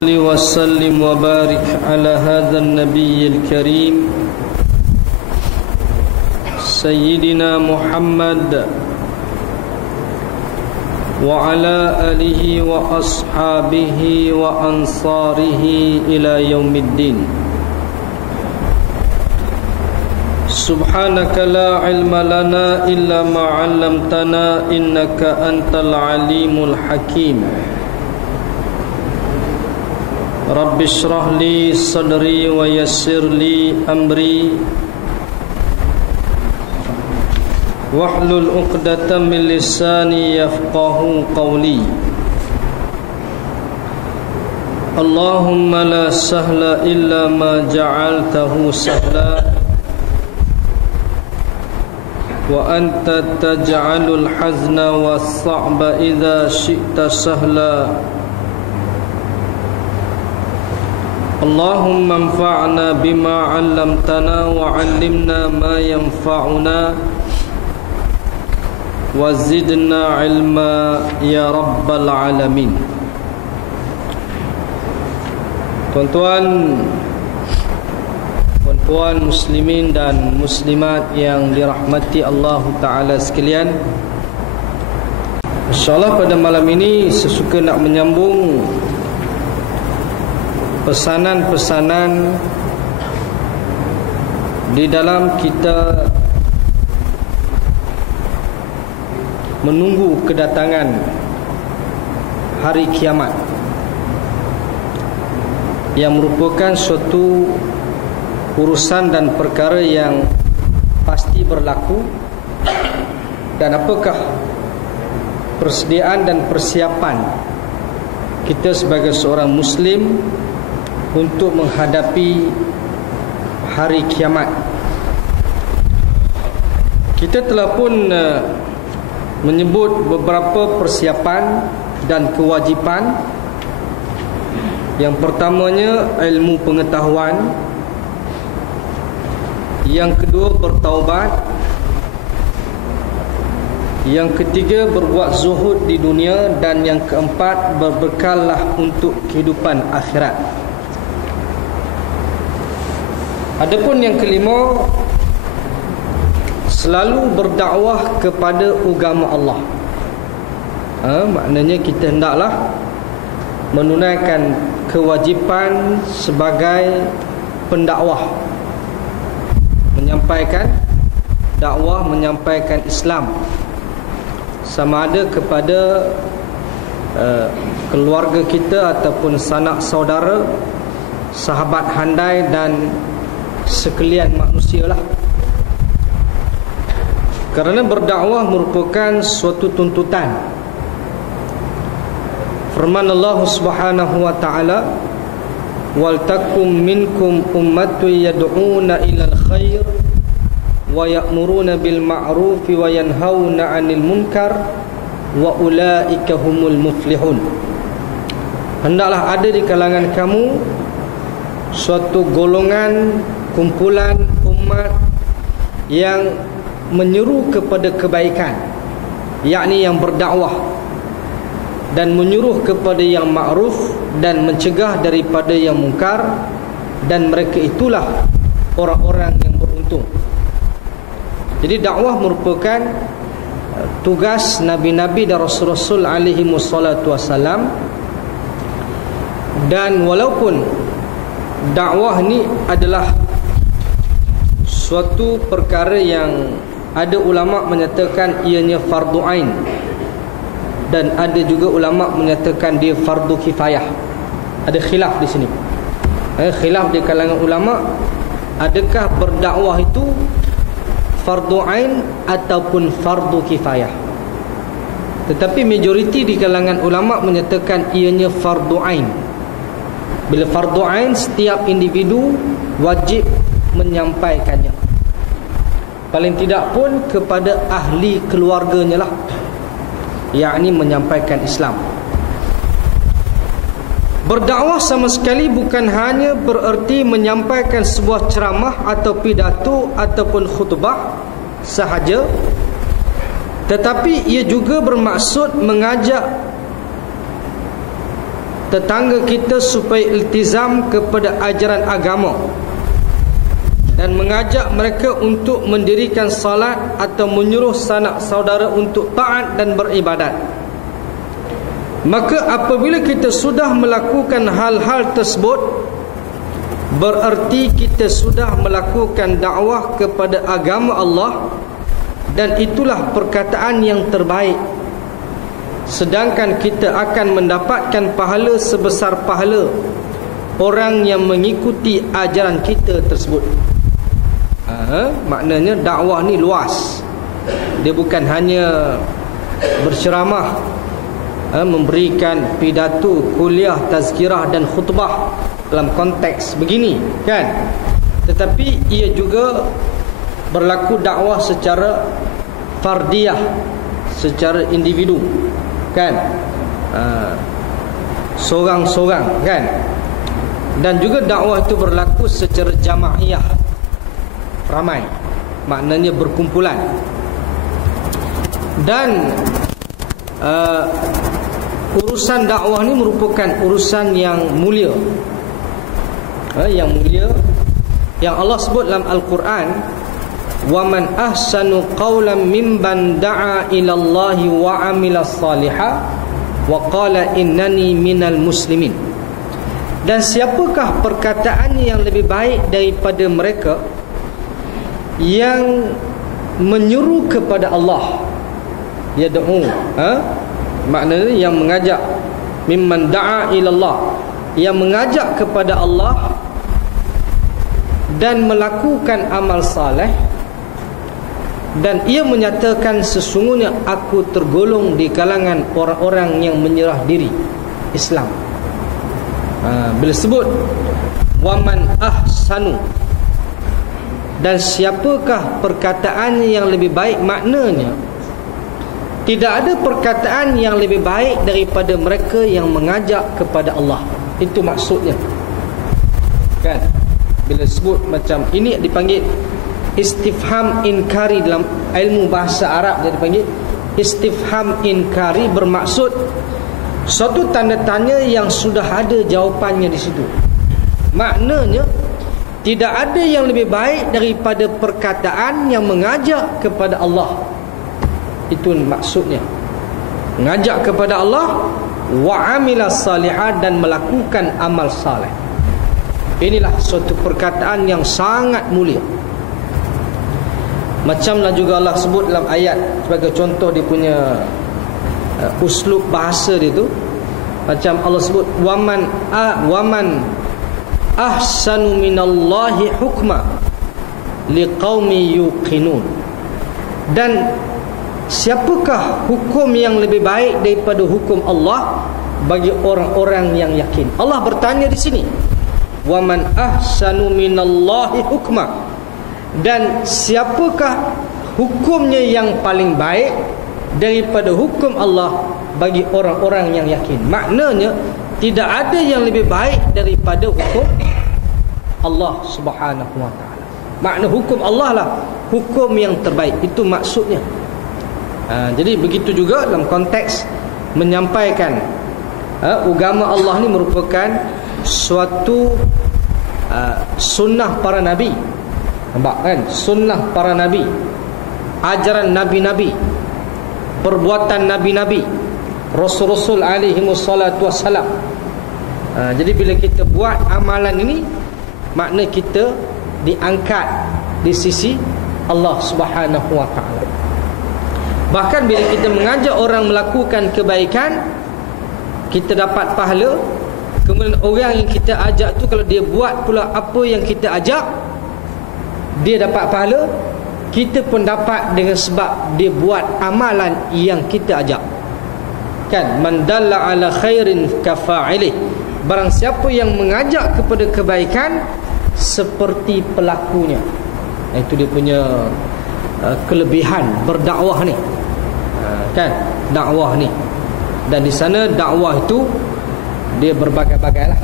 وسلم وبارك على هذا النبي الكريم سيدنا محمد وعلى آله وأصحابه وأنصاره إلى يوم الدين. سبحانك لا علم لنا إلا ما علمتنا إنك أنت العليم الحكيم. رب اشرح لي صدري ويسر لي أمري واحلل عقدة من لساني يفقه قولي. اللهم لا سهل إلا ما جعلته سهلا وأنت تجعل الحزن والصعب إذا شئت سهلا. اللهم انفعنا بما علمتنا وعلمنا ما ينفعنا وزدنا علما يا رب العالمين. Tuan-tuan, puan-puan muslimin dan muslimat yang dirahmati Allah Ta'ala sekalian, InsyaAllah pada malam ini sesuka nak menyambung pesanan-pesanan di dalam kita menunggu kedatangan hari kiamat, yang merupakan suatu urusan dan perkara yang pasti berlaku, dan apakah persediaan dan persiapan kita sebagai seorang muslim untuk menghadapi hari kiamat. Kita telah pun menyebut beberapa persiapan dan kewajipan. Yang pertamanya ilmu pengetahuan, yang kedua bertaubat, yang ketiga berbuat zuhud di dunia, dan yang keempat berbekallah untuk kehidupan akhirat. Adapun yang kelima, selalu berdakwah kepada agama Allah. Maknanya kita hendaklah menunaikan kewajipan sebagai pendakwah, menyampaikan dakwah, menyampaikan Islam, sama ada kepada keluarga kita ataupun sanak saudara, sahabat handai dan sekalian manusia lah. Kerana berdakwah merupakan suatu tuntutan. Firman Allah Subhanahu wa taala, wal takum minkum ummatun yad'una ilal khair wa ya'muruna bil ma'ruf wa yanhauna 'anil munkar wa ulaika humul muflihun. Hendaklah ada di kalangan kamu suatu golongan, kumpulan umat yang menyeru kepada kebaikan, yakni yang berdakwah, dan menyuruh kepada yang ma'ruf dan mencegah daripada yang mungkar, dan mereka itulah orang-orang yang beruntung. Jadi dakwah merupakan tugas nabi-nabi dan rasul-rasul alaihi wassalatu wassalam. Dan walaupun dakwah ni adalah suatu perkara yang ada ulama menyatakan ianya fardu ain, dan ada juga ulama menyatakan dia fardu kifayah. Ada khilaf di sini. Khilaf di kalangan ulama, adakah berdakwah itu fardu ain ataupun fardu kifayah. Tetapi majoriti di kalangan ulama menyatakan ianya fardu ain. Bila fardu ain, setiap individu wajib menyampaikannya, paling tidak pun kepada ahli keluarganya lah, yakni menyampaikan Islam. Berdakwah sama sekali bukan hanya bererti menyampaikan sebuah ceramah atau pidato ataupun khutbah sahaja, tetapi ia juga bermaksud mengajak tetangga kita supaya iltizam kepada ajaran agama dan mengajak mereka untuk mendirikan salat atau menyuruh sanak saudara untuk taat dan beribadat. Maka apabila kita sudah melakukan hal-hal tersebut, berarti kita sudah melakukan dakwah kepada agama Allah, dan itulah perkataan yang terbaik. Sedangkan kita akan mendapatkan pahala sebesar pahala orang yang mengikuti ajaran kita tersebut. Maknanya dakwah ni luas. Dia bukan hanya berceramah, memberikan pidato, kuliah, tazkirah dan khutbah dalam konteks begini, kan? Tetapi ia juga berlaku dakwah secara fardiyah, secara individu, kan? Seorang-seorang, kan? Dan juga dakwah itu berlaku secara jamaiyah, ramai, maknanya berkumpulan. Dan urusan dakwah ni merupakan urusan yang mulia, yang mulia, yang Allah sebut dalam Al-Quran, wa man ahsanu qawlan mimman da'a ila Allahi wa amila salihah wa qala innani minal muslimin. Dan siapakah perkataan yang lebih baik daripada mereka yang menyuruh kepada Allah, yad'u, maknanya yang mengajak, mimman da'a ila Allah, yang mengajak kepada Allah dan melakukan amal saleh, dan ia menyatakan sesungguhnya aku tergolong di kalangan orang-orang yang menyerah diri Islam. Bila sebut waman ahsanu, dan siapakah perkataan yang lebih baik, maknanya tidak ada perkataan yang lebih baik daripada mereka yang mengajak kepada Allah. Itu maksudnya, kan? Bila sebut macam ini dipanggil istifham inkari. Dalam ilmu bahasa Arab dia dipanggil istifham inkari, bermaksud suatu tanda tanya yang sudah ada jawapannya di situ. Maknanya tidak ada yang lebih baik daripada perkataan yang mengajak kepada Allah. Itu maksudnya, mengajak kepada Allah, wa amila salihat, dan melakukan amal saleh. Inilah suatu perkataan yang sangat mulia. Macamlah juga Allah sebut dalam ayat, sebagai contoh dia punya uslub bahasa dia tu, macam Allah sebut waman ahsanu minallahi hukma liqaumi yuqinun. Dan siapakah hukum yang lebih baik daripada hukum Allah bagi orang-orang yang yakin? Allah bertanya di sini, waman ahsanu minallahi hukma, dan siapakah hukumnya yang paling baik daripada hukum Allah bagi orang-orang yang yakin? Maknanya tidak ada yang lebih baik daripada hukum Allah Subhanahu wa ta'ala. Makna hukum Allah lah hukum yang terbaik. Itu maksudnya. Jadi begitu juga dalam konteks menyampaikan agama Allah ni merupakan suatu sunnah para nabi. Nampak kan? Sunnah para nabi, ajaran nabi-nabi, perbuatan nabi-nabi, rasul-rasul alaihi wassalatu wassalam. Jadi bila kita buat amalan ini, makna kita diangkat di sisi Allah Subhanahu wa ta'ala. Bahkan bila kita mengajak orang melakukan kebaikan, kita dapat pahala. Kemudian orang yang kita ajak tu, kalau dia buat pula apa yang kita ajak, dia dapat pahala. Kita pun dapat dengan sebab dia buat amalan yang kita ajak, kan? Man dalla ala khairin kafa'ilih. Barang siapa yang mengajak kepada kebaikan, seperti pelakunya. Itu dia punya kelebihan berdakwah ni, kan? Dakwah ni. Dan di sana dakwah itu dia berbagai-bagai lah.